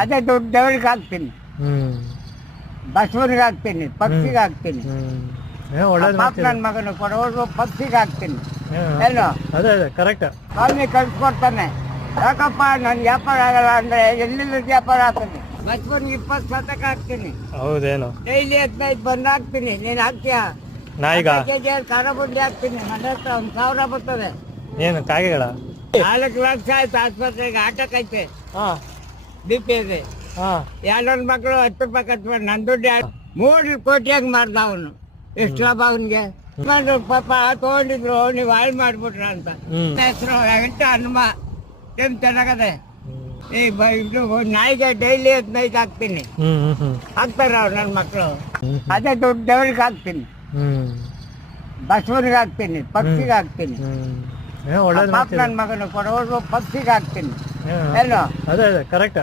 ಅದೇ ದುಡ್ಡು ದೇವರಿಗೆ ಹಾಕ್ತೀನಿ, ಹ್ಮ್ ಬಸವನಿಗೆ ಹಾಕ್ತೀನಿ, ಪಕ್ಷಿಗೆ ಹಾಕ್ತೀನಿ. ಒಳ್ಳೇದು ಪಾಪ ನನ್ನ ಮಗನು ಕೊಡೋರು ಪಕ್ಷಿಗೆ ಹಾಕ್ತೀನಿ. ಏನು ಅದೇ ಅದೇ ಕರೆಕ್ಟ್. ಸ್ವಾಮಿ ಕಳ್ಸ್ಕೊಡ್ತಾನೆ. ಯಾಕಪ್ಪ ನನ್ ವ್ಯಾಪಾರ ಆಗಲ್ಲ ಅಂದ್ರೆ ಎಲ್ಲಿಲ್ಲ ವ್ಯಾಪಾರ ಆಗ್ತದೆ. ಬಸವನಿಗೆ 20 ಶತಕ ಹಾಕ್ತೀನಿ. ಹೌದೇನು ಡೈಲಿ 15 ಬಂದು ಹಾಕ್ತೀನಿ. ನೀನ್ ಹಾಕ್ತೀಯಾ? ನಾಯಿಗ ಕೆಜಿ ಖಾರ ಬುಂಡಿ ಹಾಕ್ತೀನಿ. ಮನೆ ಹತ್ರ 1000 ಬರ್ತದೆ. ಏನು ಕಾಗೆಗಳ? 4 ಲಕ್ಷ ಆಯ್ತು ಆಸ್ಪತ್ರೆಗೆ ಆಟಕ್ಕೈತೆ. ಹಾ BP ಇದೆ. ಹಾ ಎರಡೊಂದು ಮಕ್ಕಳು 10 ರೂಪಾಯಿ ಖರ್ಚು ಮಾಡಿ ನನ್ನ ದುಡ್ಡು 3 ಕೋಟಿಯಾಗಿ ಮಾಡ್ದ ಅವನು. ಎಷ್ಟು ಲಾಭ ಅವನಿಗೆ? ಪಾಪ ತಗೊಂಡಿದ್ರು, ನೀವು ಹಾಳು ಮಾಡ್ಬಿಟ್ರ ಅಂತ. ಹೆಸರು ಹನುಮ ಏನ್ ಚೆನ್ನಾಗದೆ. ಇದು ನಾಯಿಗೆ ಡೈಲಿ 15 ಹಾಕ್ತೀನಿ. ಹಾಕ್ತಾರ ಅವ್ರು ನನ್ನ ಮಕ್ಕಳು. ಅದೇ ದುಡ್ಡು ದೇವರಿಗೆ ಹಾಕ್ತೀನಿ, ಬಸವನಿಗೆ ಹಾಕ್ತೀನಿ, ಪಕ್ಷಿಗೆ ಹಾಕ್ತೀನಿ. ಒಳ್ಳೇದು ಪಾಪ ನನ್ನ ಮಗನು ಕೊಡೋರು ಪಕ್ಷಿಗೆ ಹಾಕ್ತೀನಿ. ಏನು ಅದೇ ಅದೇ ಕರೆಕ್ಟ್.